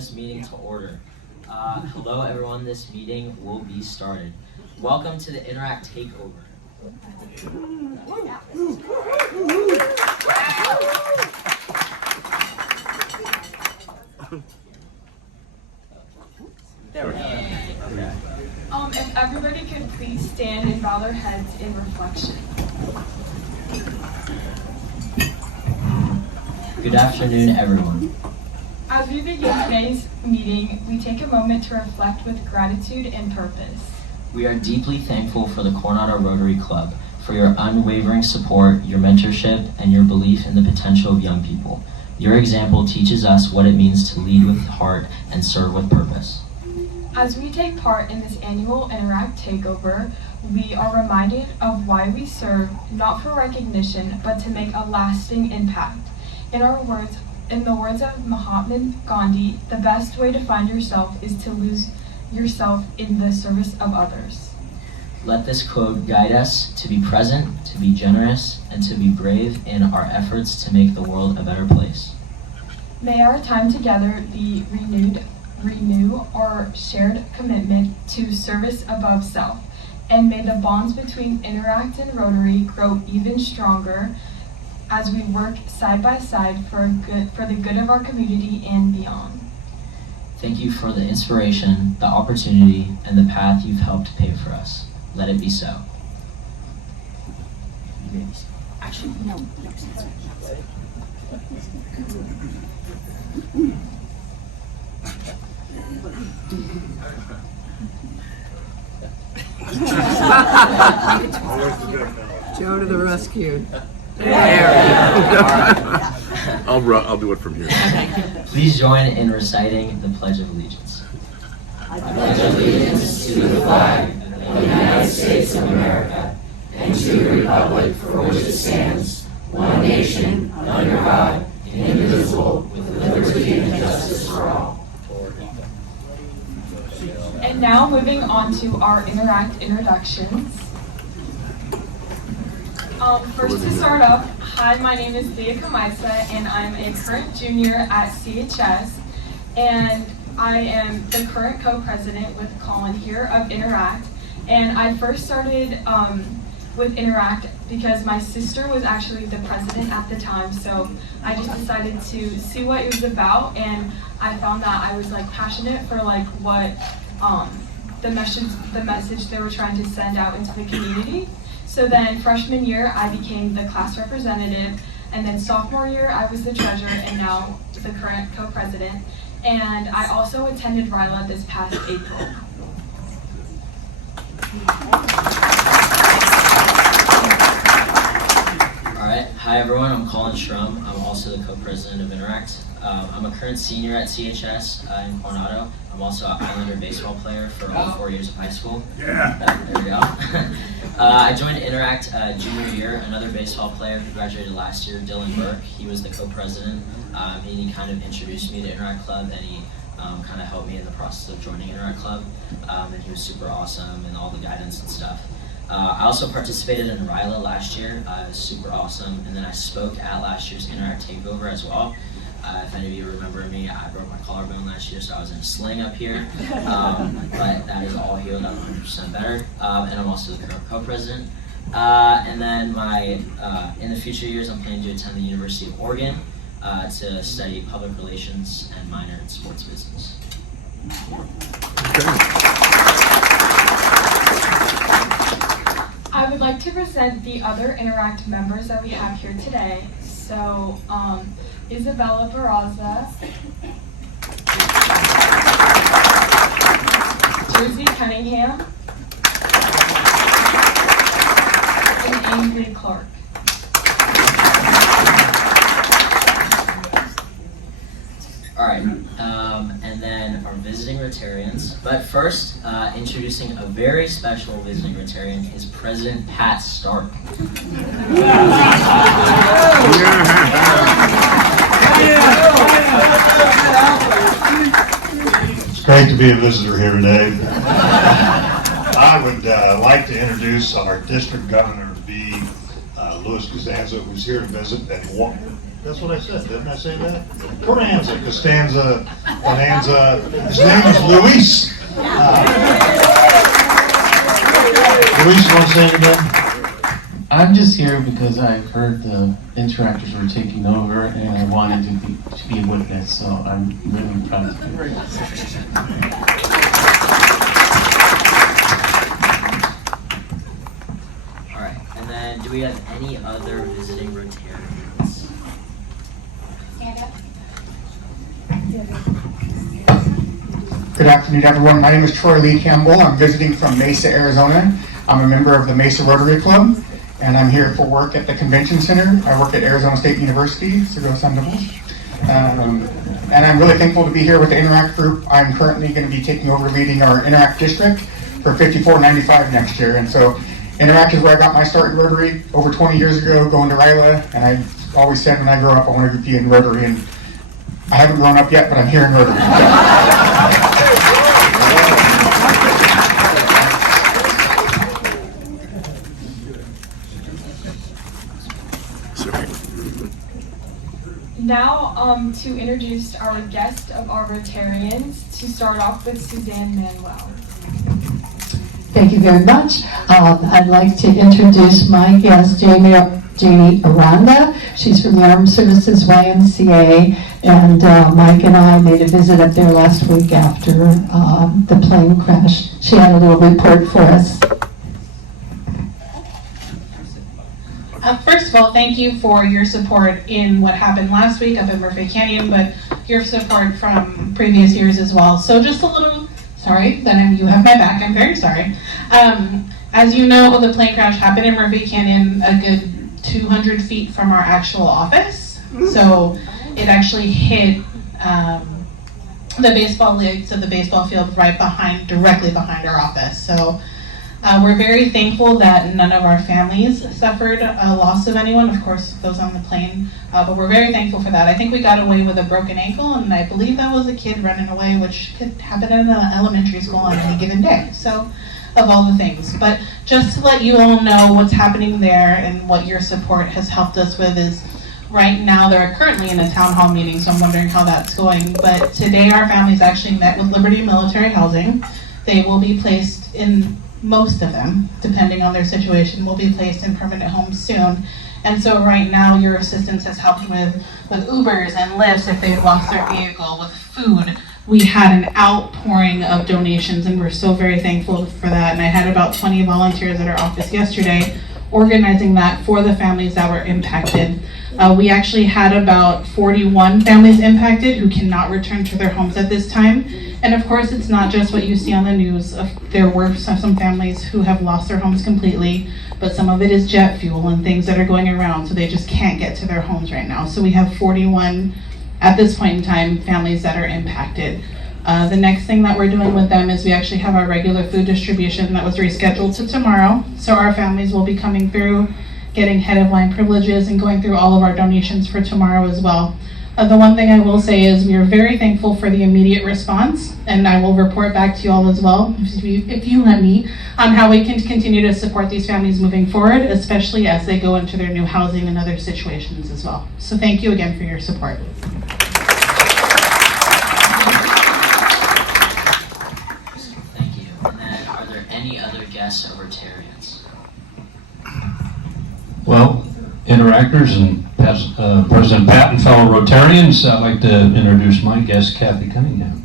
this meeting to order. Hello everyone, this meeting will be started. Welcome to the Interact Takeover. There we go. If everybody could please stand and bow their heads in reflection. Good afternoon, everyone. As we begin today's meeting, we take a moment to reflect with gratitude and purpose. We are deeply thankful for the Coronado Rotary Club, for your unwavering support, your mentorship, and your belief in the potential of young people. Your example teaches us what it means to lead with heart and serve with purpose. As we take part in this annual Interact Takeover, we are reminded of why we serve, not for recognition, but to make a lasting impact. In the words of Mahatma Gandhi, the best way to find yourself is to lose yourself in the service of others. Let this quote guide us to be present, to be generous, and to be brave in our efforts to make the world a better place. May our time together be renew our shared commitment to service above self, and may the bonds between Interact and Rotary grow even stronger as we work side by side for the good of our community and beyond. Thank you for the inspiration, the opportunity, and the path you've helped pave for us. Let it be so. Actually, no. Joe to the rescue. I'll do it from here. Please join in reciting the Pledge of Allegiance. I pledge allegiance to the flag of the United States of America and to the republic for which it stands, one nation, under God, indivisible, with liberty and justice for all. And now moving on to our Interact introductions. First to start off, hi, my name is Leah Camaisa, and I'm a current junior at CHS, and I am the current co-president with Colin here of Interact. And I first started with Interact because my sister was actually the president at the time, so I just decided to see what it was about, and I found that I was passionate for what the message they were trying to send out into the community. So then freshman year, I became the class representative, and then sophomore year, I was the treasurer, and now the current co-president. And I also attended RYLA this past April. All right, hi everyone, I'm Colin Schrum. I'm also the co-president of Interact. I'm a current senior at CHS in Coronado. I'm also an Islander baseball player for all 4 years of high school. Yeah. There we go. I joined Interact junior year. Another baseball player who graduated last year, Dylan Burke, he was the co-president. And he kind of introduced me to Interact Club, and he kind of helped me in the process of joining Interact Club. And he was super awesome and all the guidance and stuff. I also participated in RYLA last year. It was super awesome. And then I spoke at last year's Interact Takeover as well. If any of you remember me, I broke my collarbone last year, so I was in a sling up here. But that is all healed. I'm 100% better. And I'm also the current co-president. And then in the future years, I'm planning to attend the University of Oregon to study public relations and minor in sports business. I would like to present the other Interact members that we have here today. So, Ysabella Barraza, Jersey Cunningham, and Ainsley Clark. All right, and then our visiting Rotarians. But first, introducing a very special visiting Rotarian is President Pat Stark. It's great to be a visitor here today. I would like to introduce our district governor, Louis Costanza, who's here to visit, and That's what I said, didn't I say that? Coranza, Costanza, Bonanza. His name is Luis. Luis, you want to say anything? I'm just here because I heard the interactors were taking over and I wanted to be a witness, so I'm really proud to be here. All right, and then do we have any other visiting Rotarians? Good afternoon, everyone. My name is Troy Lee Campbell. I'm visiting from Mesa, Arizona. I'm a member of the Mesa Rotary Club, and I'm here for work at the Convention Center. I work at Arizona State University, so go Sun Devils. And I'm really thankful to be here with the Interact group. I'm currently going to be taking over leading our Interact district for 5495 next year. And so Interact is where I got my start in Rotary over 20 years ago, going to RYLA, and I always said when I grow up I wanted to be in Rotary, and I haven't grown up yet, but I'm here in Rotary. Now, to introduce our guest of our Rotarians, to start off with Suzanne Manuel. Thank you very much. I'd like to introduce my guest, Janie Aranda. She's from the Armed Services YMCA, and Mike and I made a visit up there last week after the plane crash. She had a little report for us. First of all, thank you for your support in what happened last week up in Murphy Canyon, but your support from previous years as well. So just a little, sorry that you have my back, I'm very sorry. As you know, the plane crash happened in Murphy Canyon a good 200 feet from our actual office. So it actually hit the baseball leagues of the baseball field right behind, directly behind our office. So we're very thankful that none of our families suffered a loss of anyone, of course those on the plane, but we're very thankful for that. I think we got away with a broken ankle, and I believe that was a kid running away, which could happen in an elementary school on any given day, so of all the things. But just to let you all know what's happening there and what your support has helped us with is, right now they're currently in a town hall meeting, so I'm wondering how that's going, but today our families actually met with Liberty Military Housing. They will be placed in, most of them, depending on their situation, will be placed in permanent homes soon. And so right now your assistance has helped with Ubers and Lyfts if they've lost their vehicle, with food. We had an outpouring of donations, and we're so very thankful for that. And I had about 20 volunteers at our office yesterday organizing that for the families that were impacted. We actually had about 41 families impacted who cannot return to their homes at this time. And of course, it's not just what you see on the news. There were some families who have lost their homes completely, but some of it is jet fuel and things that are going around, so they just can't get to their homes right now. So we have 41, at this point in time, families that are impacted. The next thing that we're doing with them is we actually have our regular food distribution that was rescheduled to tomorrow. So our families will be coming through, getting head of line privileges, and going through all of our donations for tomorrow as well. The one thing I will say is we are very thankful for the immediate response, and I will report back to you all as well, if you let me, on how we can continue to support these families moving forward, especially as they go into their new housing and other situations as well. So thank you again for your support. Thank you. And then are there any other guests or Rotarians? Well, interactors and President Pat and fellow Rotarians, I'd like to introduce my guest, Kathy Cunningham.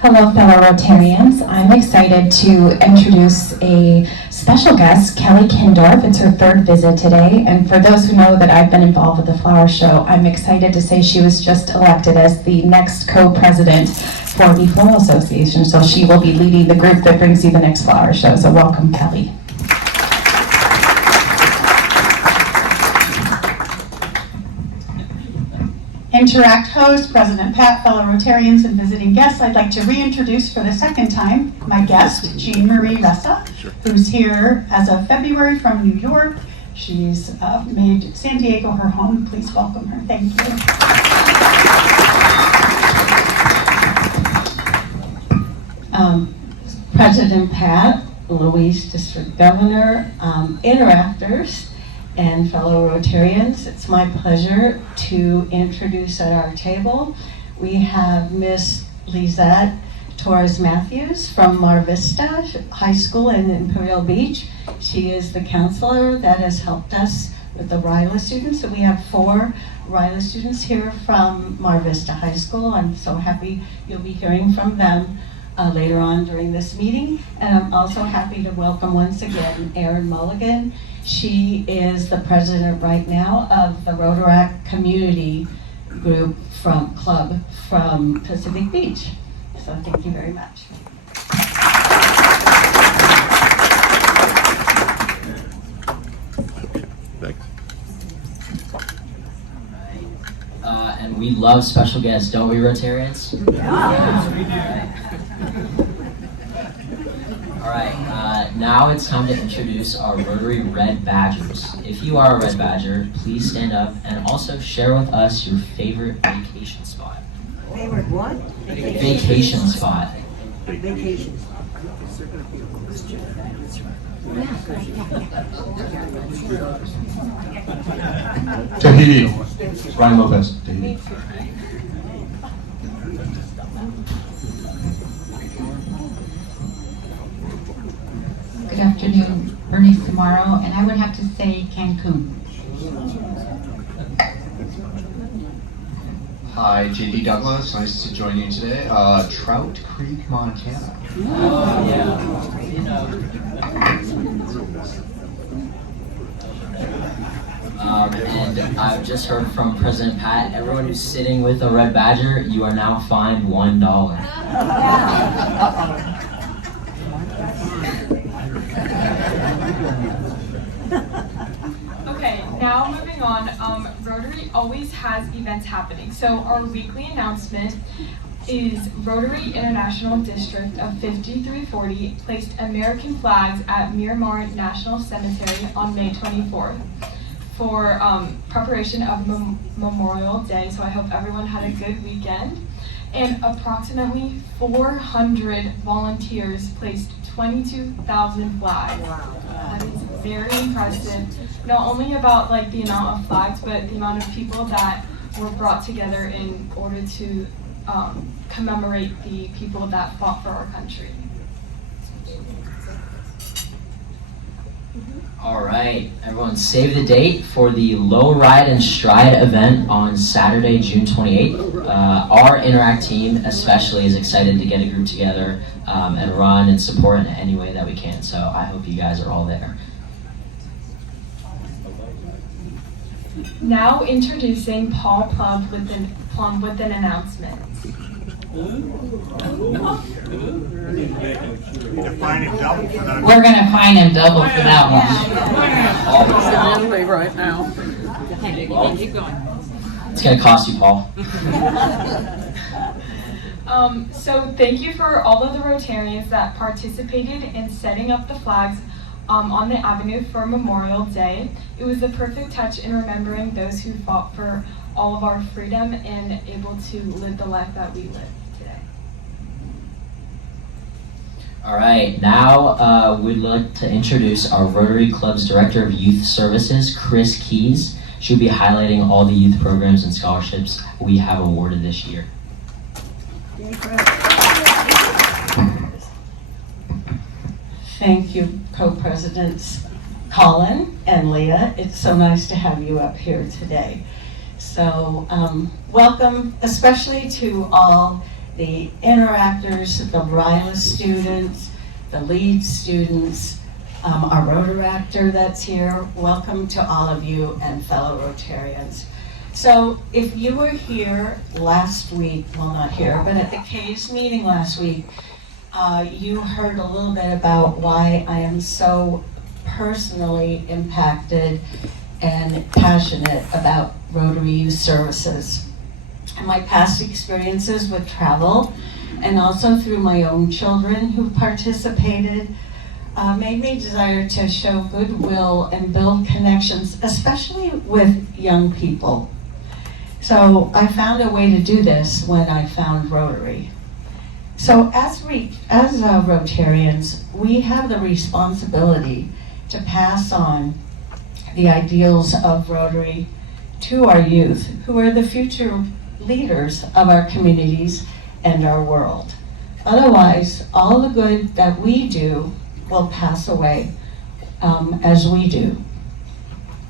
Hello, fellow Rotarians. I'm excited to introduce a special guest, Kelly Kindorf. It's her third visit today, and for those who know that I've been involved with the Flower Show, I'm excited to say she was just elected as the next co-president for the Floral Association, so she will be leading the group that brings you the next Flower Show, so welcome, Kelly. Interact host, President Pat, fellow Rotarians, and visiting guests, I'd like to reintroduce for the second time my guest, Jean Marie Ressa, who's here as of February from New York. She's made San Diego her home. Please welcome her. Thank you. President Pat, Luis, District Governor, interactors, and fellow Rotarians. It's my pleasure to introduce at our table. We have Miss Lizette Torres-Matthews from Mar Vista High School in Imperial Beach. She is the counselor that has helped us with the RYLA students. So we have 4 RYLA students here from Mar Vista High School. I'm so happy you'll be hearing from them later on during this meeting. And I'm also happy to welcome once again Erin Mulligan. She is the president right now of the Rotaract Community Group Club from Pacific Beach. So thank you very much. Thanks. And we love special guests, don't we, Rotarians? Yeah. All right, now it's time to introduce our Rotary Red Badgers. If you are a Red Badger, please stand up and also share with us your favorite vacation spot. Favorite what? Vacation spot. Vacation. Tahiti. Ryan Lopez, Tahiti. Good afternoon, Bernice Samara, and I would have to say Cancun. Hi, JD Douglas. Nice to join you today. Trout Creek, Montana. And I've just heard from President Pat, everyone who's sitting with a Red Badger, you are now fined $1. Okay, now moving on, Rotary always has events happening. So our weekly announcement is Rotary International District of 5340 placed American flags at Miramar National Cemetery on May 24th for preparation of Memorial Day. So I hope everyone had a good weekend. And approximately 400 volunteers placed 22,000 flags. Wow. That is very impressive. Not only about like the amount of flags, but the amount of people that were brought together in order to commemorate the people that fought for our country. All right, everyone save the date for the Low Ride and Stride event on Saturday, June 28th. Our Interact team especially is excited to get a group together and run and support in any way that we can. So I hope you guys are all there. Now introducing Paul Plum with an announcement. We're going to fine him double for that one. Right now. Keep going. It's going to cost you, Paul. So thank you for all of the Rotarians that participated in setting up the flags on the avenue for Memorial Day. It was the perfect touch in remembering those who fought for all of our freedom and able to live the life that we live today. All right, now we'd like to introduce our Rotary Club's Director of Youth Services, Chris Keys. She'll be highlighting all the youth programs and scholarships we have awarded this year. Thank you, co-presidents Colin and Leah. It's so nice to have you up here today. So welcome, especially to all the interactors, the RYLA students, the lead students, our Rotaractor that's here. Welcome to all of you and fellow Rotarians. So if you were here last week, well not here, but at the K's meeting last week, you heard a little bit about why I am so personally impacted and passionate about Rotary Youth Services. And my past experiences with travel and also through my own children who participated made me desire to show goodwill and build connections, especially with young people. So I found a way to do this when I found Rotary. So as Rotarians, we have the responsibility to pass on the ideals of Rotary to our youth, who are the future leaders of our communities and our world. Otherwise, all the good that we do will pass away as we do.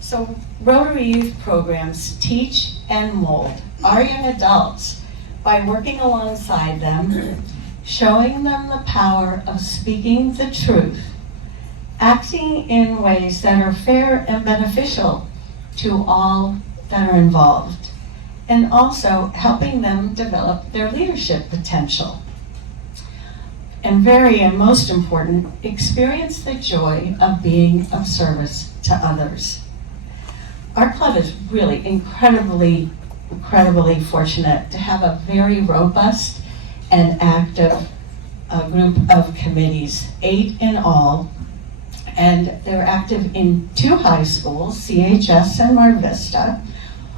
So Rotary Youth programs teach and mold our young adults by working alongside them, showing them the power of speaking the truth, acting in ways that are fair and beneficial to all that are involved, and also helping them develop their leadership potential. And most important, experience the joy of being of service to others. Our club is really incredibly fortunate to have a very robust and active group of committees, 8 in all, and they're active in 2 high schools, CHS and Mar Vista,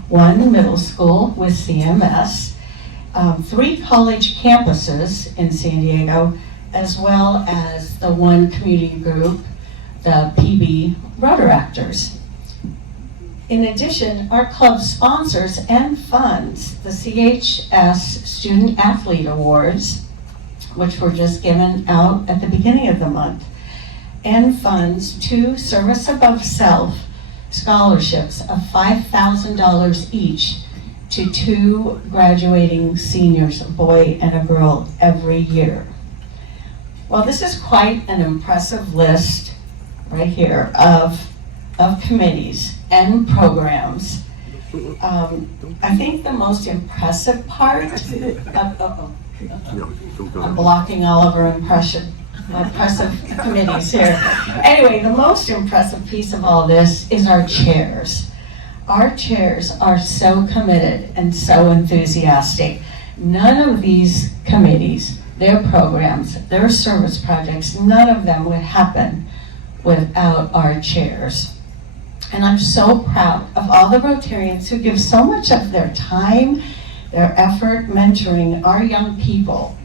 1 middle school with CMS, 3 college campuses in San Diego, as well as the 1 community group, the PB Rotaractors. In addition, our club sponsors and funds the CHS Student Athlete Awards, which were just given out at the beginning of the month, and funds 2 Service Above Self scholarships of $5,000 each to 2 graduating seniors, a boy and a girl, every year. Well, this is quite an impressive list right here of committees and programs. I think the most impressive part, I'm blocking all of our impressive committees here. Anyway, the most impressive piece of all this is our chairs. Our chairs are so committed and so enthusiastic. None of these committees, their programs, their service projects, none of them would happen without our chairs. And I'm so proud of all the Rotarians who give so much of their time, their effort, mentoring our young people,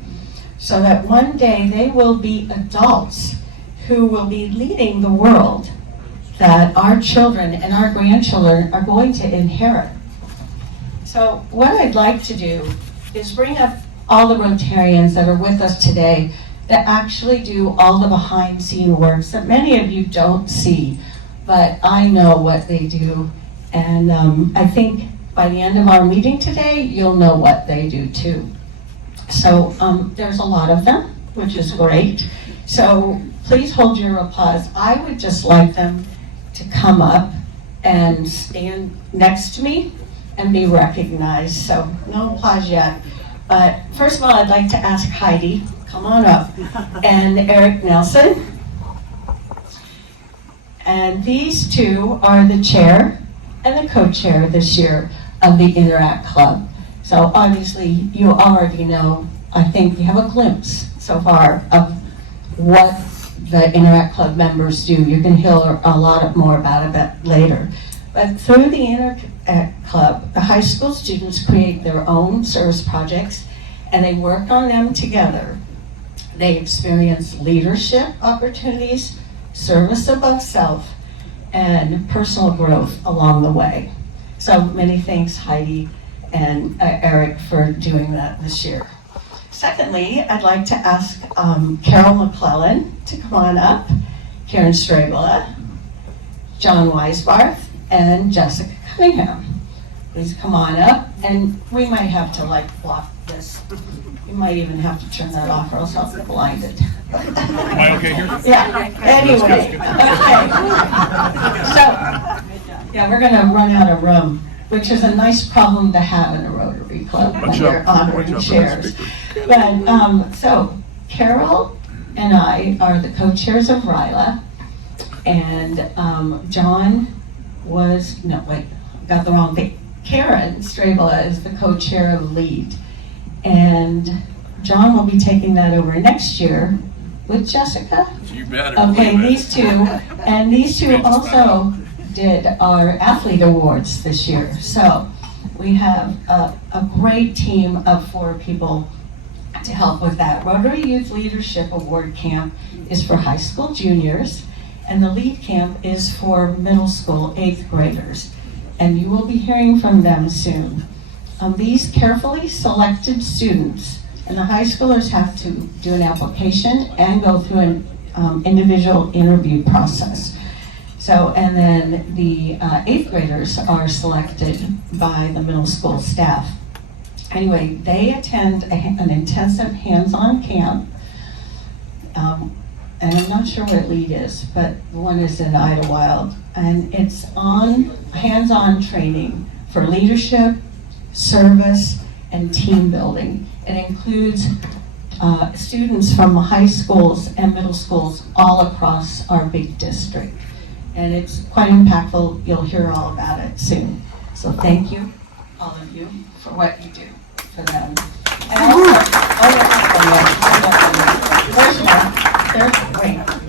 so that one day they will be adults who will be leading the world that our children and our grandchildren are going to inherit. So what I'd like to do is bring up all the Rotarians that are with us today that actually do all the behind-scene works that many of you don't see, but I know what they do, and I think by the end of our meeting today, you'll know what they do too. So there's a lot of them, which is great. So please hold your applause. I would just like them to come up and stand next to me and be recognized. So no applause yet. But first of all, I'd like to ask Heidi, come on up, and Eric Nelson. And these 2 are the chair and the co-chair this year of the Interact Club. So obviously you already know, I think you have a glimpse so far of what the Interact Club members do. You can hear a lot more about it later. But through the Interact Club, the high school students create their own service projects and they work on them together. They experience leadership opportunities, service above self, and personal growth along the way. So many thanks, Heidi and Eric, for doing that this year. Secondly, I'd like to ask Carol McClelland to come on up, Karen Strabela, John Weisbarth, and Jessica Cunningham. Please come on up, and we might have to block this. You might even have to turn that off or else I'll get blinded. Am I okay here? Yeah, anyway. Okay. So, yeah, we're gonna run out of room, which is a nice problem to have in a Rotary Club when you're honoring chairs. But, so, Carol and I are the co-chairs of RYLA, and John was, no wait, got the wrong thing. Karen Strabela is the co-chair of LEAD, and John will be taking that over next year with Jessica. You better. Okay, these 2, and these 2 also did our athlete awards this year. So we have a great team of 4 people to help with that, Rotary Youth Leadership Award Camp is for high school juniors, and the lead camp is for middle school 8th graders. And you will be hearing from them soon. These carefully selected students, and the high schoolers have to do an application and go through an individual interview process. So, and then the 8th graders are selected by the middle school staff. Anyway, they attend an intensive hands-on camp, and I'm not sure what lead is, but one is in Idlewild, and it's on hands-on training for leadership, service, and team building. It includes students from high schools and middle schools all across our big district. And it's quite impactful. You'll hear all about it soon. So thank you, all of you, for what you do for them. And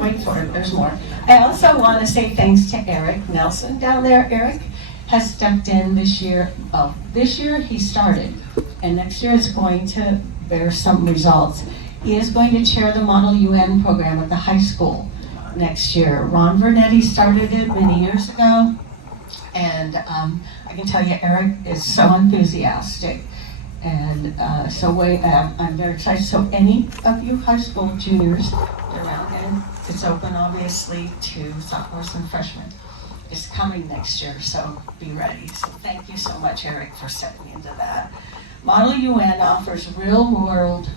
wait for it, there's more. I also want to say thanks to Eric Nelson down there. Eric has stepped in this year. Well, this year he started, and next year is going to bear some results. He is going to chair the Model UN program at the high school next year. Ron Vernetti started it many years ago, and I can tell you Eric is so enthusiastic, and I'm very excited. So any of you high school juniors around, and it's open obviously to sophomores and freshmen, is coming next year, so be ready. So thank you so much, Eric, for stepping into that. Model UN offers real world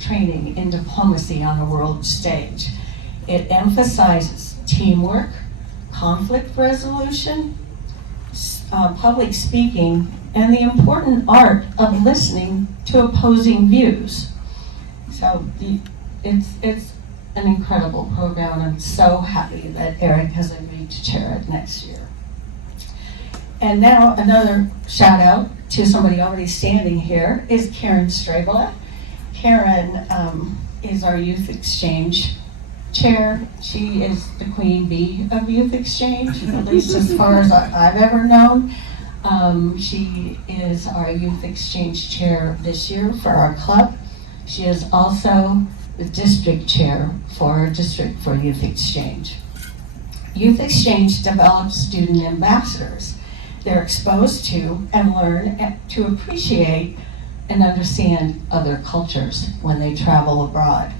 training in diplomacy on a world stage. It emphasizes teamwork, conflict resolution, public speaking, and the important art of listening to opposing views. So it's an incredible program, and I'm so happy that Eric has agreed to chair it next year. And now another shout out to somebody already standing here is Karen Strabela. Karen is our youth exchange chair. She is the queen bee of youth exchange, at least as far as I've ever known. She is our youth exchange chair this year for our club. She is also the district chair for our district for youth exchange. Youth exchange develops student ambassadors. They're exposed to and learn to appreciate and understand other cultures when they travel abroad.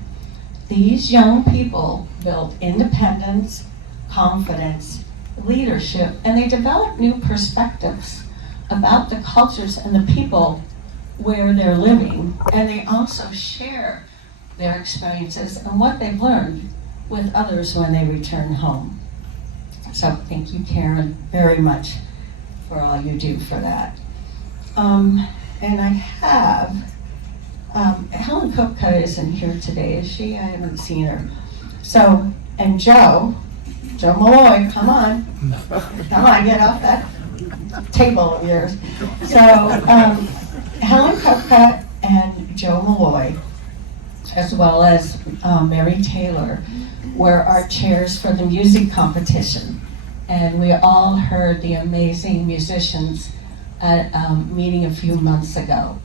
These young people build independence, confidence, leadership, and they develop new perspectives about the cultures and the people where they're living, and they also share their experiences and what they've learned with others when they return home. So thank you, Karen, very much for all you do for that. And I have, Helen Kopka isn't here today, is she? I haven't seen her. So, and Joe Malloy, come on, get off that table of yours. So, Helen Kopka and Joe Malloy, as well as Mary Taylor, were our chairs for the music competition. And we all heard the amazing musicians at a meeting a few months ago.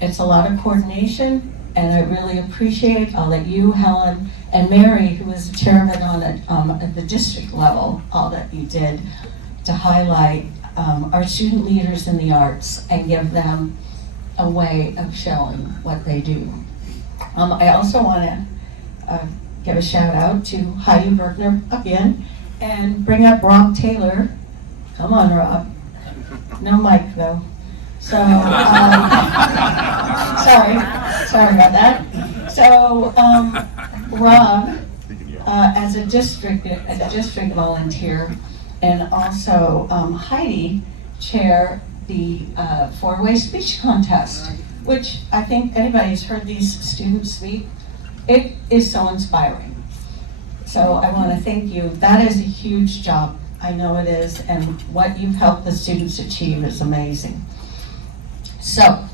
It's a lot of coordination, and I really appreciate all that you, Helen, and Mary, who was the chairman on it at the district level, all that you did to highlight our student leaders in the arts and give them a way of showing what they do. I also want to give a shout out to Heidi Bergner again, and bring up Rob Taylor. Come on, Rob. No mic though. So, sorry about that. So, Rob, as a district volunteer, and also Heidi chair the four-way speech contest, which I think anybody's heard these students speak. It is so inspiring. So I want to thank you. That is a huge job. I know it is, and what you've helped the students achieve is amazing. So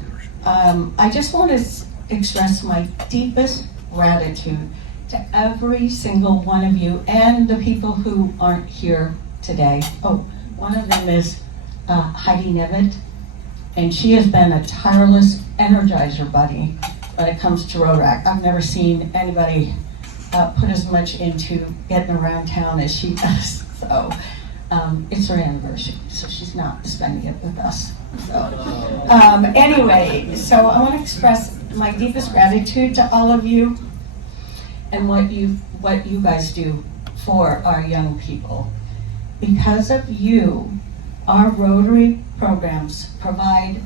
I just want to express my deepest gratitude to every single one of you and the people who aren't here today. Oh, one of them is Heidi Nevitt, and she has been a tireless energizer buddy when it comes to Rotaract. I've never seen anybody put as much into getting around town as she does. So it's her anniversary, so she's not spending it with us. So anyway, so I want to express my deepest gratitude to all of you and what you guys do for our young people. Because of you, our Rotary programs provide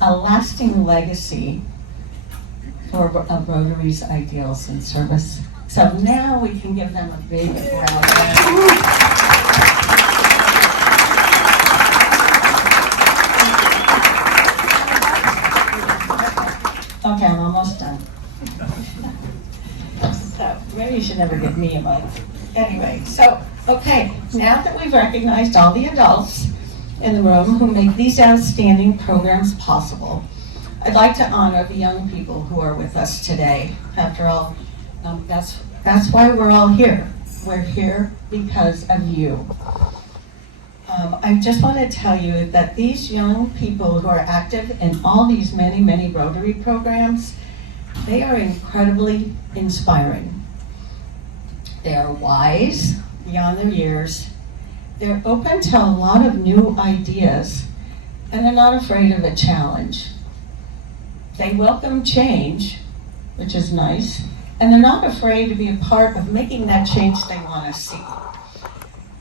a lasting legacy for Rotary's ideals and service. So now we can give them a big round of applause. Okay, I'm almost done. So maybe you should never give me a mic. Anyway, so, okay, now that we've recognized all the adults in the room who make these outstanding programs possible, I'd like to honor the young people who are with us today. After all, that's why we're all here. We're here because of you. I just want to tell you that these young people who are active in all these many, many Rotary programs, they are incredibly inspiring. They are wise beyond their years. They're open to a lot of new ideas, and they're not afraid of a challenge. They welcome change, which is nice, and they're not afraid to be a part of making that change they want to see.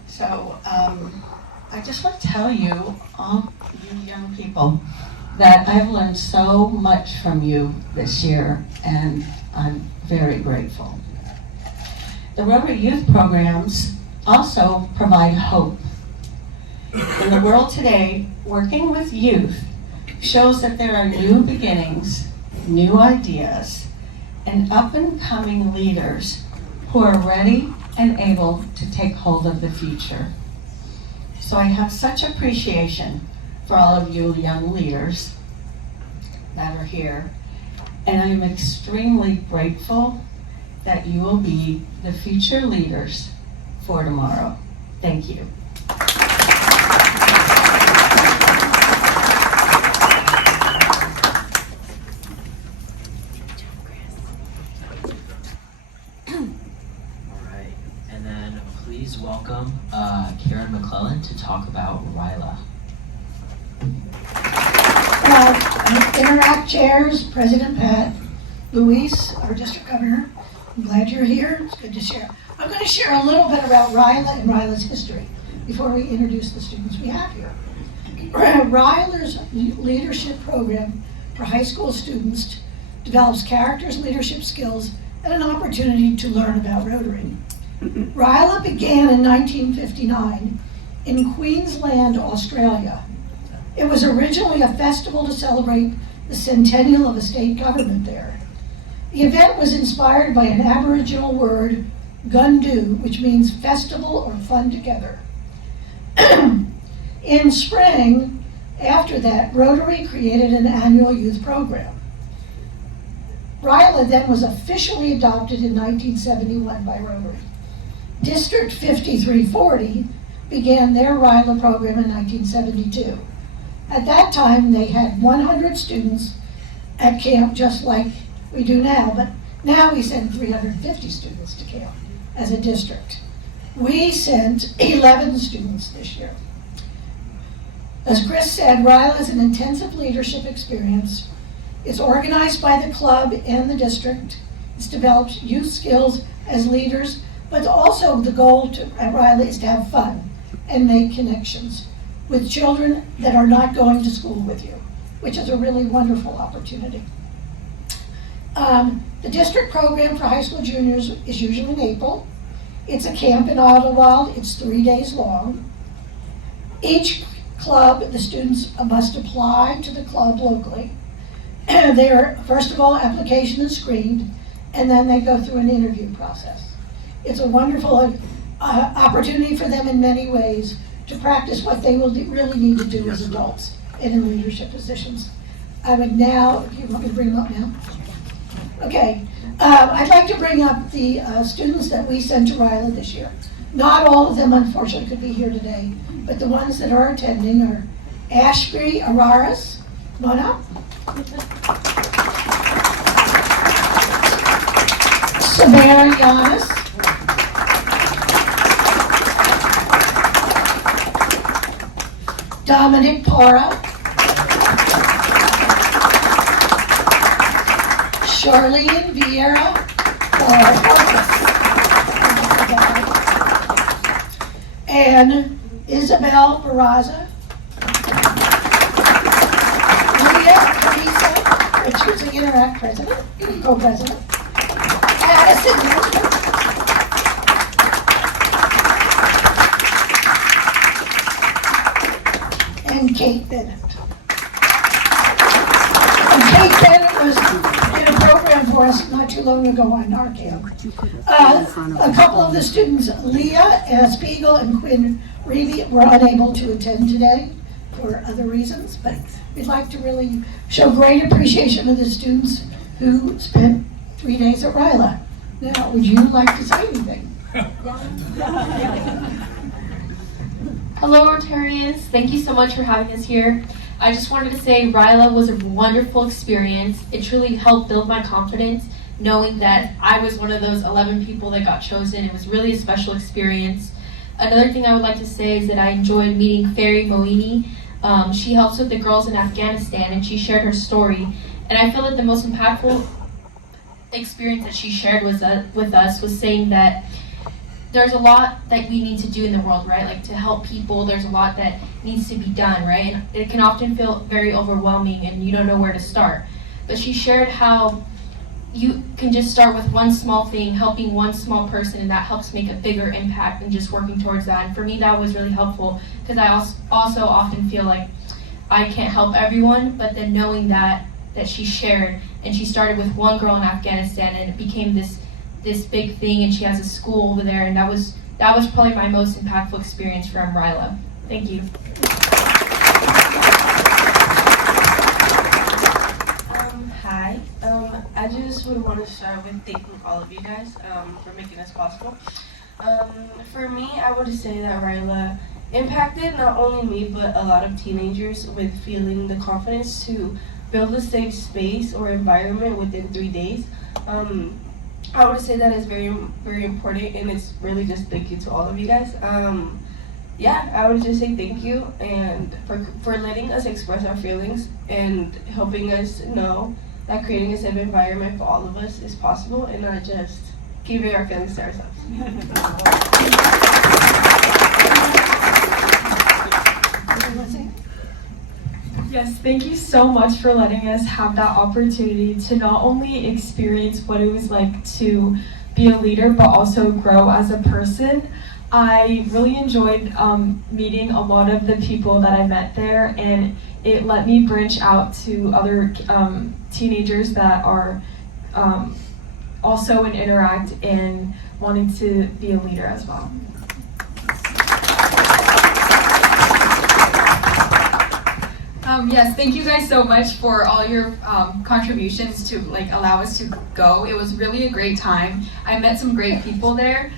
So I just want to tell you, all you young people, that I've learned so much from you this year, and I'm very grateful. The Rotary Youth programs also provide hope. In the world today, working with youth shows that there are new beginnings, new ideas, and up-and-coming leaders who are ready and able to take hold of the future. So I have such appreciation for all of you young leaders that are here, and I am extremely grateful that you will be the future leaders for tomorrow. Thank you. Please welcome McClelland to talk about RYLA. Interact chairs, President Pat, Luis, our district governor. I'm glad you're here. It's good to share. I'm going to share a little bit about RYLA and RYLA's history before we introduce the students we have here. RYLA's leadership program for high school students develops characters, leadership skills, and an opportunity to learn about Rotary. RYLA began in 1959 in Queensland, Australia. It was originally a festival to celebrate the centennial of a state government there. The event was inspired by an Aboriginal word, gundu, which means festival or fun together. In spring, after that, Rotary created an annual youth program. RYLA then was officially adopted in 1971 by Rotary. District 5340 began their RYLA program in 1972. At that time, they had 100 students at camp, just like we do now, but now we send 350 students to camp as a district. We sent 11 students this year. As Chris said, RYLA is an intensive leadership experience. It's organized by the club and the district. It's developed youth skills as leaders, but also the goal at RYLA is to have fun and make connections with children that are not going to school with you, which is a really wonderful opportunity. The district program for high school juniors is usually in April. It's a camp in Idlewild. It's 3 days long. Each club, the students must apply to the club locally. First of all, application is screened, and then they go through an interview process. It's a wonderful opportunity for them in many ways to practice what they will really need to do as adults and in leadership positions. I would now, if you want me to bring them up now. Okay, I'd like to bring up the students that we sent to RYLA this year. Not all of them, unfortunately, could be here today, but the ones that are attending are Ashbri, Arias, come on up. Samara Llanes. Dominic Parra. Sharlyn Vera. And Ysabella Barraza. Leah, Vista, she was the Interact president, co-president. Addison, and Kate Bennett. And Kate Bennett was in a program for us not too long ago on Narcan. A couple of the students, Leah, Spiegel, and Quinn, Riebe, were unable to attend today for other reasons, but we'd like to really show great appreciation of the students who spent 3 days at RYLA. Now, would you like to say anything? Hello, Rotarians. Thank you so much for having us here. I just wanted to say RYLA was a wonderful experience. It truly helped build my confidence, knowing that I was one of those 11 people that got chosen. It was really a special experience. Another thing I would like to say is that I enjoyed meeting Ferry Moini. She helps with the girls in Afghanistan, and she shared her story. And I feel that the most impactful experience that she shared with us was saying that there's a lot that we need to do in the world, right? Like to help people, there's a lot that needs to be done, right? And it can often feel very overwhelming and you don't know where to start. But she shared how you can just start with one small thing, helping one small person, and that helps make a bigger impact than just working towards that. And for me, that was really helpful because I also often feel like I can't help everyone, but then knowing that she shared, and she started with one girl in Afghanistan, and it became this big thing, and she has a school over there, and that was probably my most impactful experience from RYLA. Thank you. Hi. I just would want to start with thanking all of you guys for making this possible. For me, I would say that RYLA impacted not only me, but a lot of teenagers with feeling the confidence to build a safe space or environment within 3 days. I would say that is very, very important, and it's really just thank you to all of you guys. Yeah, I would just say thank you, and for letting us express our feelings and helping us know that creating a safe environment for all of us is possible, and not just keeping our feelings to ourselves. Yes, thank you so much for letting us have that opportunity to not only experience what it was like to be a leader, but also grow as a person. I really enjoyed meeting a lot of the people that I met there, and it let me branch out to other teenagers that are also in Interact and wanting to be a leader as well. Yes, thank you guys so much for all your contributions to allow us to go. It was really a great time. I met some great people there,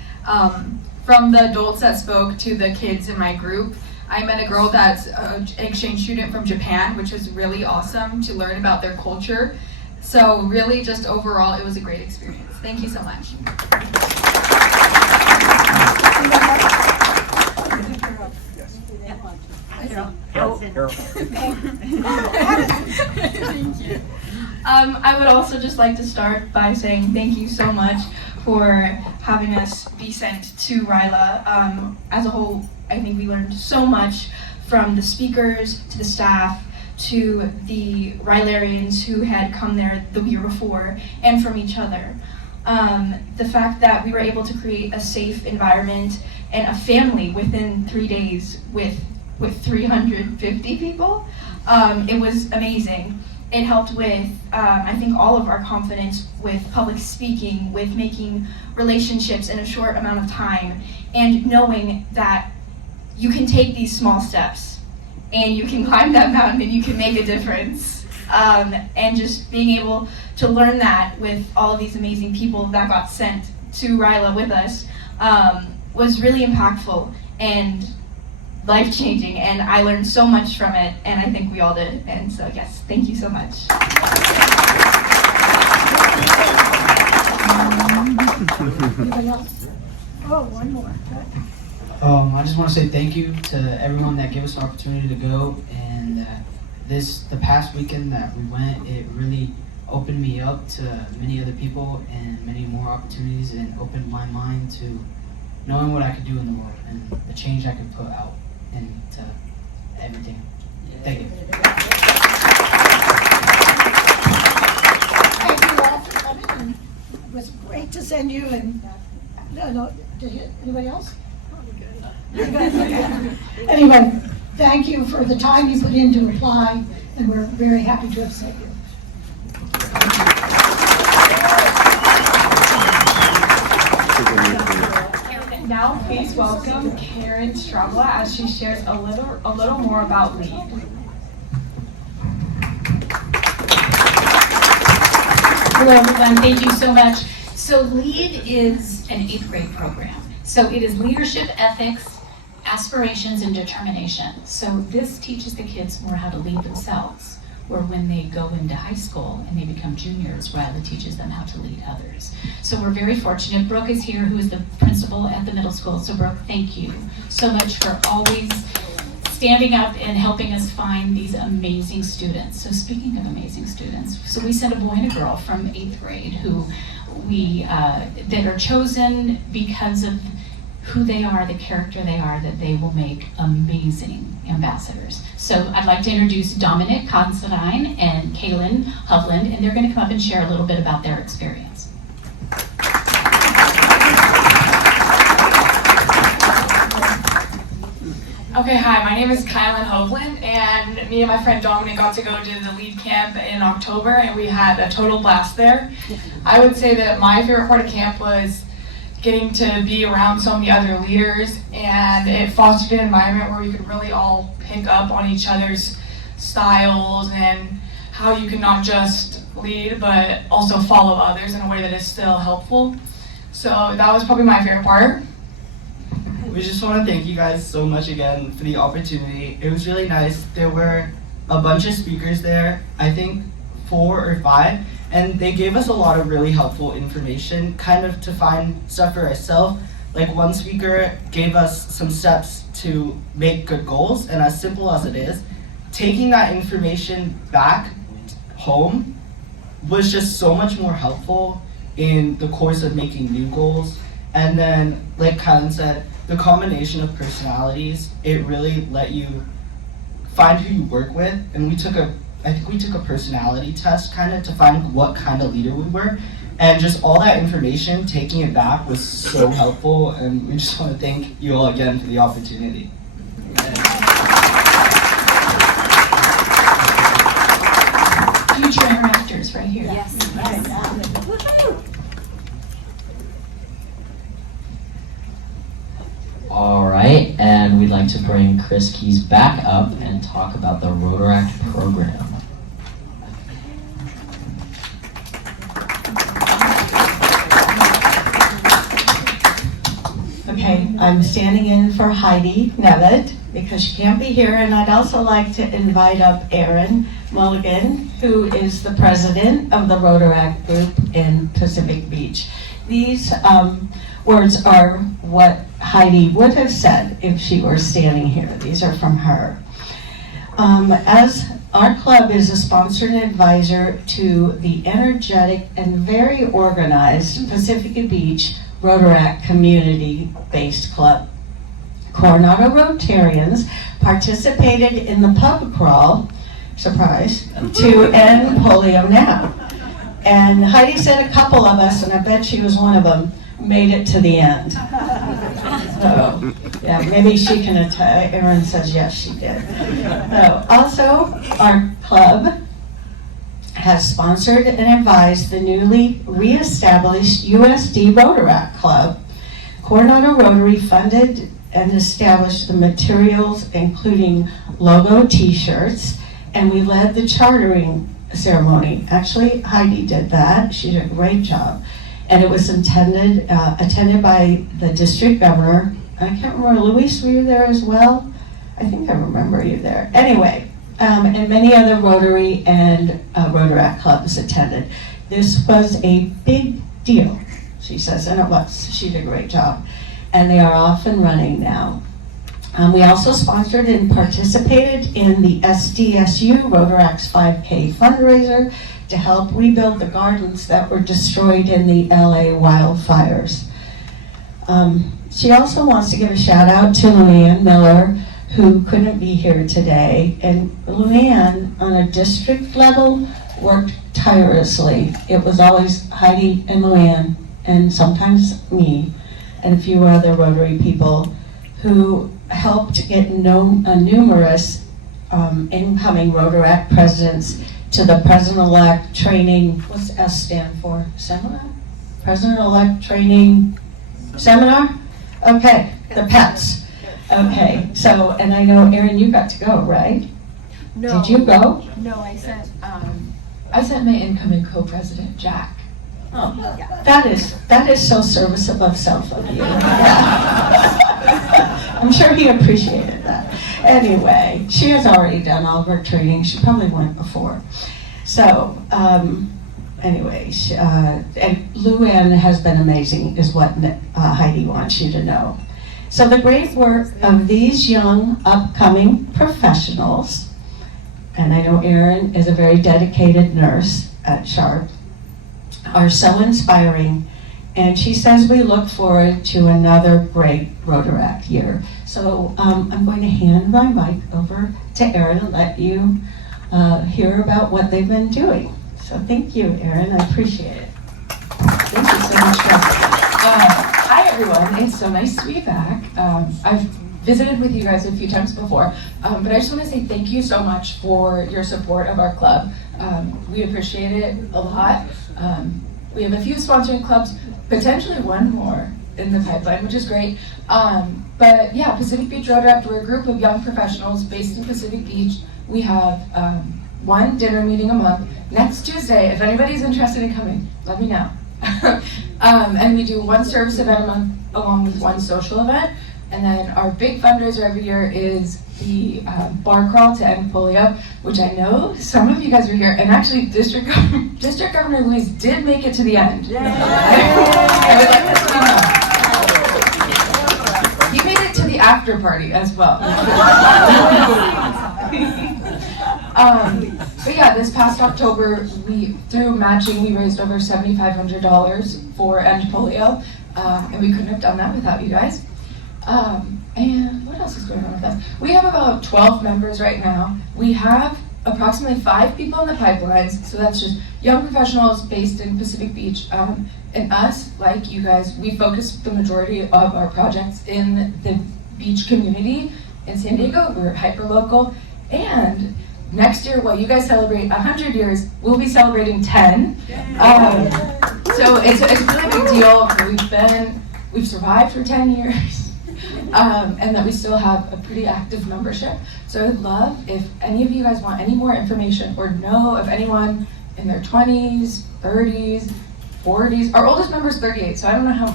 from the adults that spoke to the kids in my group. I met a girl that's an exchange student from Japan, which was really awesome to learn about their culture. So really just overall, it was a great experience. Thank you so much. Thank you. I would also just like to start by saying thank you so much for having us be sent to RYLA. As a whole, I think we learned so much from the speakers to the staff to the RYLarians who had come there the year before, and from each other. The fact that we were able to create a safe environment and a family within 3 days with 350 people, it was amazing. It helped with, I think, all of our confidence with public speaking, with making relationships in a short amount of time, and knowing that you can take these small steps and you can climb that mountain and you can make a difference. And just being able to learn that with all of these amazing people that got sent to RYLA with us was really impactful and life-changing, and I learned so much from it, and I think we all did. And so yes, thank you so much. Anybody else? Oh, one more. I just want to say thank you to everyone that gave us the opportunity to go, and the past weekend that we went, it really opened me up to many other people and many more opportunities, and opened my mind to knowing what I could do in the world and the change I could put out into everything. Thank you. Thank you all for coming. It was great to send you, and did you, anybody else? Anyway, thank you for the time you put in to apply, and we're very happy to have sent you. Now please welcome Karen Strabla as she shares a little more about LEAD. Hello everyone, thank you so much. So LEAD is an 8th grade program. So it is leadership, ethics, aspirations, and determination. So this teaches the kids more how to lead themselves, or when they go into high school and they become juniors, RYLA teaches them how to lead others. So we're very fortunate. Brooke is here, who is the principal at the middle school. So Brooke, thank you so much for always standing up and helping us find these amazing students. So speaking of amazing students, so we sent a boy and a girl from 8th grade who that are chosen because of who they are, the character they are, that they will make amazing ambassadors. So I'd like to introduce Dominic Considine and Colin Hovland, and they're going to come up and share a little bit about their experience. Okay, hi, my name is Colin Hovland, and me and my friend Dominic got to go to the LEAD camp in October, and we had a total blast there. I would say that my favorite part of camp was getting to be around so many other leaders, and it fostered an environment where we could really all pick up on each other's styles and how you can not just lead but also follow others in a way that is still helpful. So that was probably my favorite part. We just want to thank you guys so much again for the opportunity. It was really nice. There were a bunch of speakers there, I think 4 or 5, and they gave us a lot of really helpful information, kind of to find stuff for ourselves. Like one speaker gave us some steps to make good goals, and as simple as it is, taking that information back home was just so much more helpful in the course of making new goals. And then, like Colin said, the combination of personalities, it really let you find who you work with. And I think we took a personality test kind of to find what kind of leader we were. And just all that information, taking it back was so helpful. And we just want to thank you all again for the opportunity. Future interactors right here. Yes. All right, and we'd like to bring Chris Keys back up and talk about the Rotaract program. Okay, I'm standing in for Heidi Nevitt because she can't be here, and I'd also like to invite up Aaron Mulligan, who is the president of the Rotaract group in Pacific Beach. These words are what Heidi would have said if she were standing here. These are from her. As our club is a sponsor and advisor to the energetic and very organized Pacific Beach Rotaract community-based club. Coronado Rotarians participated in the pub crawl, surprise, to end polio now. And Heidi said a couple of us, and I bet she was one of them, made it to the end. So, yeah, maybe she can attest. Erin says yes, she did. Also, our club has sponsored and advised the newly re-established USD Rotaract Club. Coronado Rotary funded and established the materials, including logo t-shirts, and we led the chartering ceremony. Actually, Heidi did that. She did a great job. And it was attended by the district governor. I can't remember, Luis, were you there as well? I think I remember you there. Anyway, and many other Rotary and Rotaract clubs attended. This was a big deal she says, and it was. She did a great job. And they are off and running now. We also sponsored and participated in the SDSU Rotarac's 5K fundraiser to help rebuild the gardens that were destroyed in the LA wildfires. She also wants to give a shout out to Luann Miller, who couldn't be here today. And Luann, on a district level, worked tirelessly. It was always Heidi and Luann, and sometimes me, and a few other Rotary people who helped get numerous incoming Rotaract presidents to the President-elect training, what's S stand for? Seminar? President-elect training seminar? Okay, the PETS. Okay, so, and I know, Erin, you got to go, right? No. Did you go? No, I sent my incoming co-president, Jack. Oh, that is so serviceable of self of you. I'm sure he appreciated that. Anyway, she has already done all of her training. She probably went before. So, anyway, and Luann has been amazing, is what Heidi wants you to know. So the great work of these young upcoming professionals, and I know Erin is a very dedicated nurse at Sharp, are so inspiring, and she says we look forward to another great Rotaract year. So I'm going to hand my mic over to Erin and let you hear about what they've been doing. So thank you, Erin, I appreciate it. Thank you so much, Chris. Hi, everyone. It's so nice to be back. I've visited with you guys a few times before, but I just want to say thank you so much for your support of our club. We appreciate it a lot. We have a few sponsoring clubs, potentially one more in the pipeline, which is great. But yeah, Pacific Beach Rotaract, we're a group of young professionals based in Pacific Beach. We have one dinner meeting a month. Next Tuesday, if anybody's interested in coming, let me know. And we do one service event a month along with one social event. And then our big fundraiser every year is the bar crawl to end polio, which I know some of you guys are here, and actually District Governor Luis did make it to the end. I would like to let you know. He made it to the after party as well. But yeah, this past October, through matching, we raised over $7,500 for End Polio, and we couldn't have done that without you guys. And what else is going on with us? We have about 12 members right now. We have approximately 5 people in the pipelines, so that's just young professionals based in Pacific Beach. And us, like you guys, we focus the majority of our projects in the beach community in San Diego. We're hyper-local, and next year, while you guys celebrate 100 years, we'll be celebrating 10. So it's a really big deal. We've survived for 10 years. And that we still have a pretty active membership. So I would love if any of you guys want any more information or know of anyone in their 20s, 30s, 40s. Our oldest member is 38, so I don't know how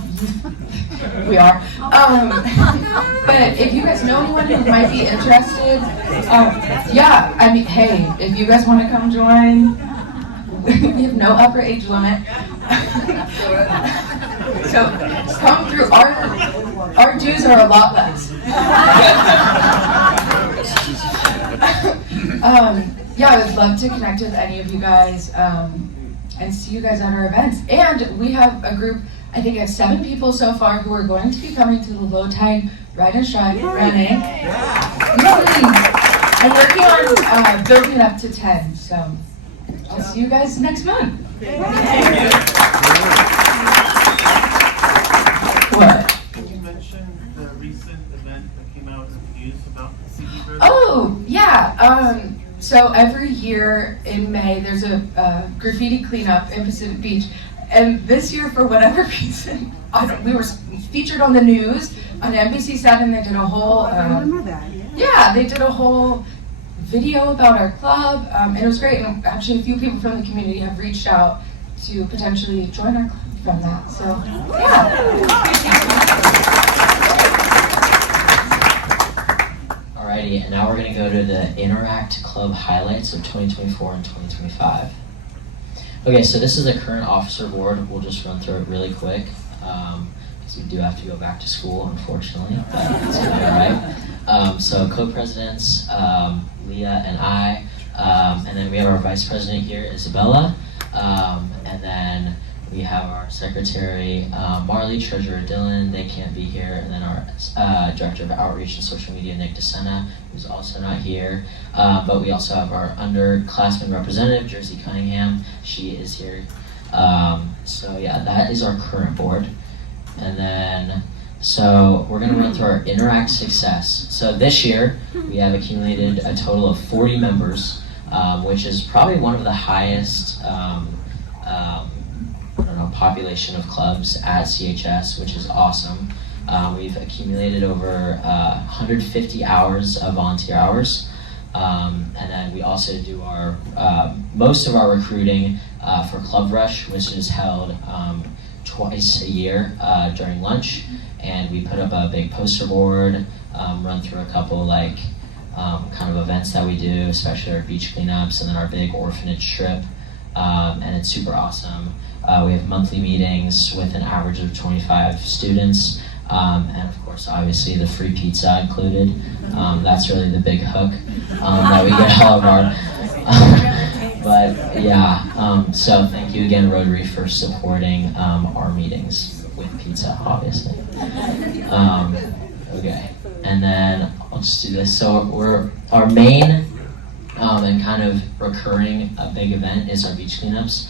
we are. But if you guys know anyone who might be interested, yeah, I mean, hey, if you guys want to come join, we have no upper age limit. So come through. Our dues are a lot less. Yeah, I would love to connect with any of you guys and see you guys at our events. And we have a group, I think I have 7 people so far who are going to be coming to the Low Tide Ride and Shine running. I'm working on building it up to 10, so I'll see you guys next month. What? Can you mention the recent event that came out in the news about the CD version? Oh, yeah. So every year in May, there's a graffiti cleanup in Pacific Beach. And this year, for whatever reason, we were featured on the news on NBC7. They did a whole, I remember that. yeah, they did a whole video about our club, and it was great. And actually, a few people from the community have reached out to potentially join our club from that. So, yeah. Alrighty, and now we're going to go to the Interact Club highlights of 2024 and 2025. Okay, so this is the current officer board. We'll just run through it really quick, because we do have to go back to school, unfortunately, but it's gonna be all right. So co-presidents, Leah and I, and then we have our vice president here, Ysabella, and then we have our secretary, Marley, treasurer Dylan, they can't be here, and then our director of outreach and social media, Nick DeSena, who's also not here. But we also have our underclassmen representative, Jersey Cunningham, she is here. So yeah, that is our current board. And then, so we're gonna run through our Interact success. So this year, we have accumulated a total of 40 members, which is probably one of the highest population of clubs at CHS, which is awesome. We've accumulated over 150 hours of volunteer hours, and then we also do our most of our recruiting for Club Rush, which is held twice a year during lunch, and we put up a big poster board, run through a couple kind of events that we do, especially our beach cleanups and then our big orphanage trip, and it's super awesome. We have monthly meetings with an average of 25 students, and of course, obviously, the free pizza included. That's really the big hook that we get all of our. But yeah, so thank you again, Rotary, for supporting our meetings with pizza, obviously. Okay, and then I'll just do this. So our main and kind of recurring big event is our beach cleanups.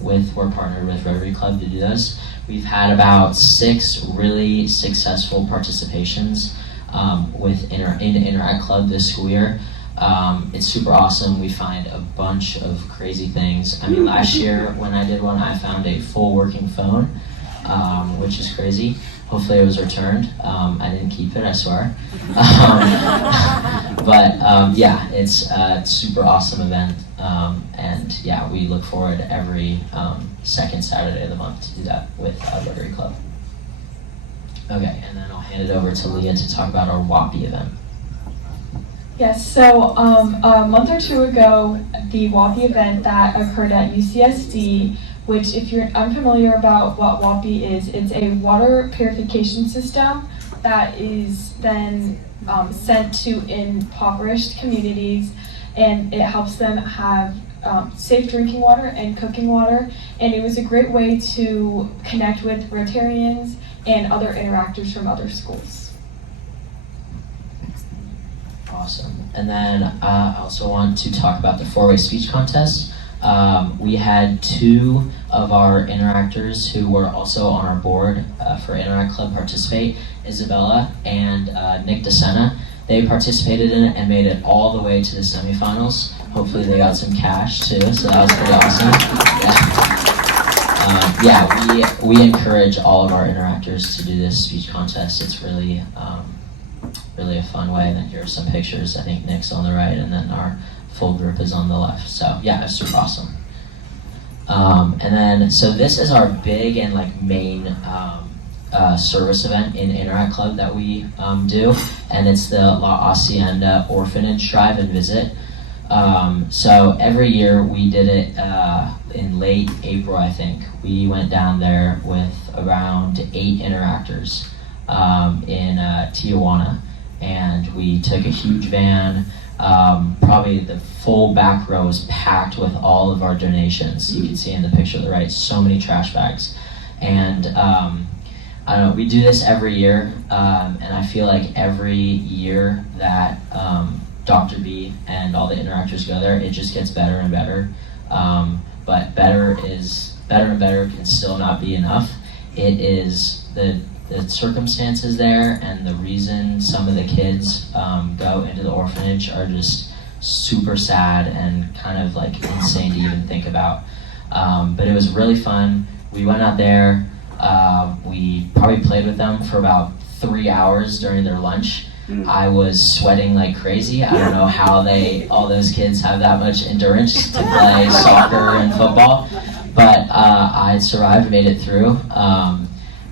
We're partnered with Rotary Club to do this. We've had about 6 really successful participations in Interact Club this school year. It's super awesome. We find a bunch of crazy things. I mean, last year when I did one, I found a full working phone, which is crazy. Hopefully it was returned. I didn't keep it, I swear. But yeah, it's a super awesome event. And yeah, we look forward every second Saturday of the month to do that with Rotary Club. Okay, and then I'll hand it over to Leah to talk about our WAPI event. Yes, so a month or two ago, the WAPI event that occurred at UCSD, which if you're unfamiliar about what WAPI is, it's a water purification system that is then sent to impoverished communities, and it helps them have safe drinking water and cooking water, and it was a great way to connect with Rotarians and other interactors from other schools. Awesome. And then I also want to talk about the 4-way speech contest. We had 2 of our interactors who were also on our board for Interact Club participate, Ysabella and Nick DeSena. They participated in it and made it all the way to the semifinals. Hopefully they got some cash too, so that was pretty awesome. Yeah, we encourage all of our interactors to do this speech contest. It's really really a fun way. And then here are some pictures. I think Nick's on the right, and then our full group is on the left. So yeah, it's super awesome. And then, so this is our big and main service event in Interact Club that we do, and it's the La Hacienda Orphanage Drive and Visit. So every year we did it in late April, I think. We went down there with around 8 interactors in Tijuana, and we took a huge van. Probably the full back row was packed with all of our donations. You can see in the picture on the right, so many trash bags. And I don't know, we do this every year, and I feel like every year that Dr. B and all the interactors go there, it just gets better and better. But better and better can still not be enough. It is the circumstances there and the reason some of the kids go into the orphanage are just super sad and kind of insane to even think about. But it was really fun. We went out there, we probably played with them for about 3 hours during their lunch. I was sweating like crazy. I don't know how all those kids have that much endurance to play soccer and football, but I survived and made it through.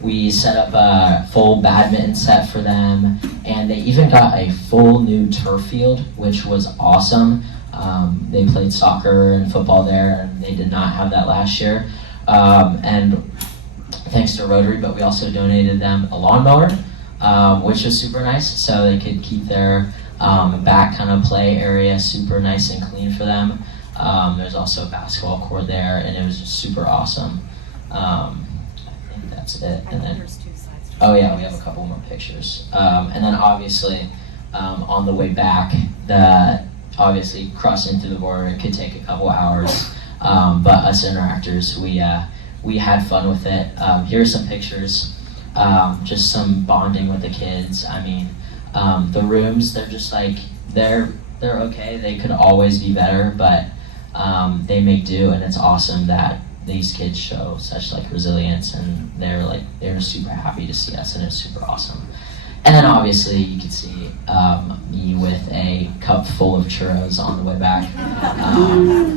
We set up a full badminton set for them, and they even got a full new turf field, which was awesome. They played soccer and football there, and they did not have that last year. And thanks to Rotary, but we also donated them a lawnmower, which was super nice, so they could keep their back kind of play area super nice and clean for them. There's also a basketball court there, and it was just super awesome. I think that's it. And then, oh yeah, we have a couple more pictures. And then obviously, on the way back, obviously crossing through the border, it could take a couple hours, but us interactors, we had fun with it. Here are some pictures, just some bonding with the kids. I mean, the rooms, they're just like, they're okay. They could always be better, but they make do, and it's awesome that these kids show such like resilience, and they're super happy to see us, and it's super awesome. And then obviously you can see me with a cup full of churros on the way back.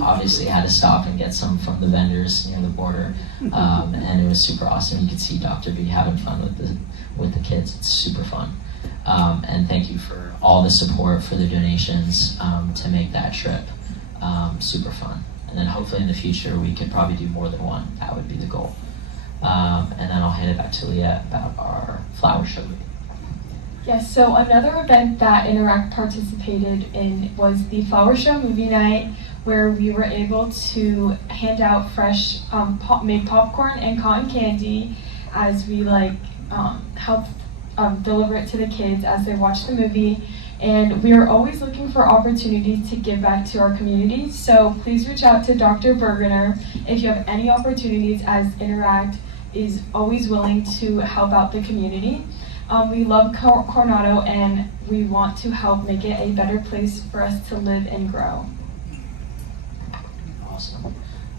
Obviously had to stop and get some from the vendors near the border, and it was super awesome. You could see Dr. B having fun with the kids. It's super fun. And thank you for all the support for the donations to make that trip super fun. And then hopefully in the future we could probably do more than one. That would be the goal. And then I'll hand it back to Leah about our flower show. Yes, so another event that Interact participated in was the Flower Show Movie Night, where we were able to hand out fresh made popcorn and cotton candy as we helped deliver it to the kids as they watch the movie. And we are always looking for opportunities to give back to our community, so please reach out to Dr. Bergener if you have any opportunities, as Interact is always willing to help out the community. We love Coronado, and we want to help make it a better place for us to live and grow. Awesome.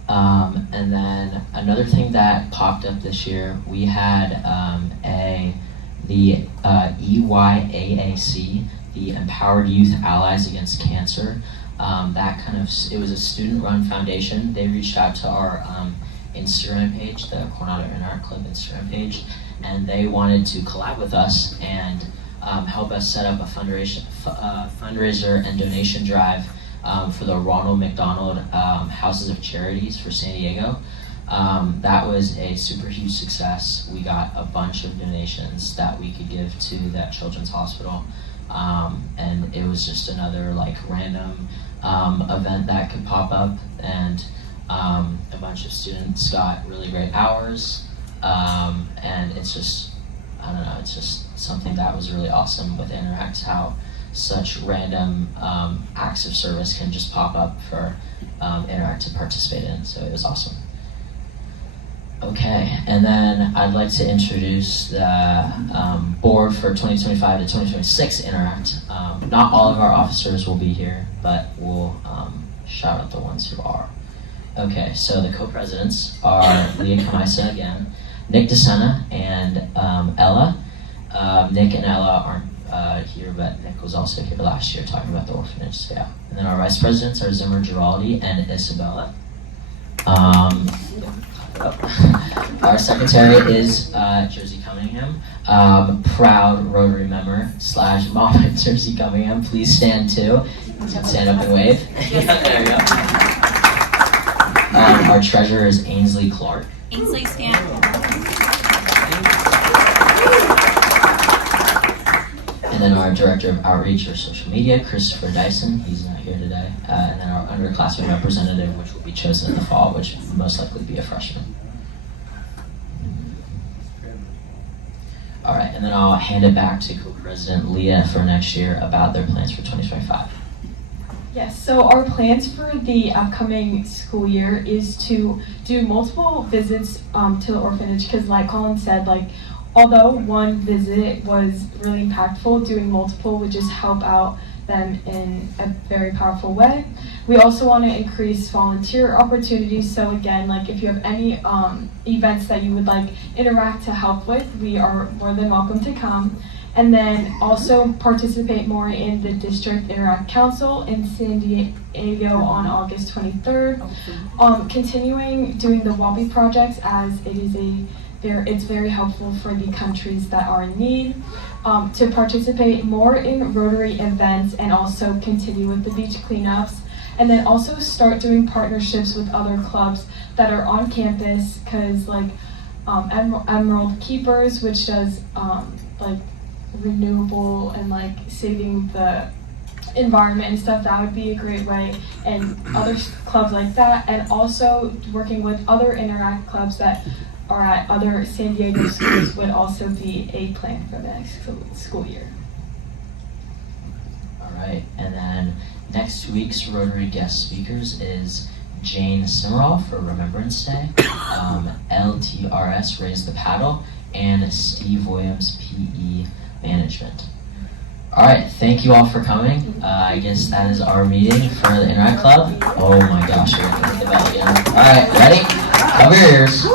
And then another thing that popped up this year, we had the EYAAC, the Empowered Youth Allies Against Cancer. It was a student-run foundation. They reached out to our Instagram page, the Coronado Interact Club Instagram page, and they wanted to collab with us and help us set up a fundraiser and donation drive for the Ronald McDonald Houses of Charities for San Diego. That was a super huge success. We got a bunch of donations that we could give to that children's hospital, and it was just another random event that could pop up, and a bunch of students got really great hours. And it's just, I don't know, it's just something that was really awesome with Interact, how such random acts of service can just pop up for Interact to participate in, so it was awesome. Okay, and then I'd like to introduce the board for 2025 to 2026 Interact. Not all of our officers will be here, but we'll shout out the ones who are. Okay, so the co-presidents are Leah Camaisa again, Nick DeSena, and Ella. Nick and Ella aren't here, but Nick was also here last year talking about the orphanage, so yeah. And then our vice presidents are Zimmer Giraldi and Ysabella. Our secretary is Jersey Cunningham, proud Rotary member / mom at Jersey Cunningham. Please stand too. You can stand up and wave. There you go. Our treasurer is Ainsley Clark. Ainsley, stand. And then our director of outreach or social media, Christopher Dyson. He's not here today. And then our underclassmen representative, which will be chosen in the fall, which will most likely be a freshman. All right, and then I'll hand it back to co-president Leah for next year about their plans for 2025. Yes, so our plans for the upcoming school year is to do multiple visits to the orphanage, because like Colin said, although one visit was really impactful, doing multiple would just help out them in a very powerful way. We also want to increase volunteer opportunities, so again, if you have any events that you would like Interact to help with, we are more than welcome to come. And then also participate more in the District Interact Council in San Diego on August 23rd. Continuing doing the WABI projects, as it is it's very helpful for the countries that are in need. To participate more in Rotary events and also continue with the beach cleanups. and then also start doing partnerships with other clubs that are on campus, because like Emerald Keepers, which does like renewable and like saving the environment and stuff, that would be a great way, and other clubs like that, and also working with other Interact clubs that are at other San Diego schools would also be a plan for the next school year. All right, and then next week's Rotary guest speakers is Jane Simmerall for Remembrance Day, LTRS Raise the Paddle, and Steve Williams PE Management. All right, thank you all for coming. I guess that is our meeting for the Interact Club. Oh my gosh, we're going to hit the bell again. All right, ready? Cover your ears.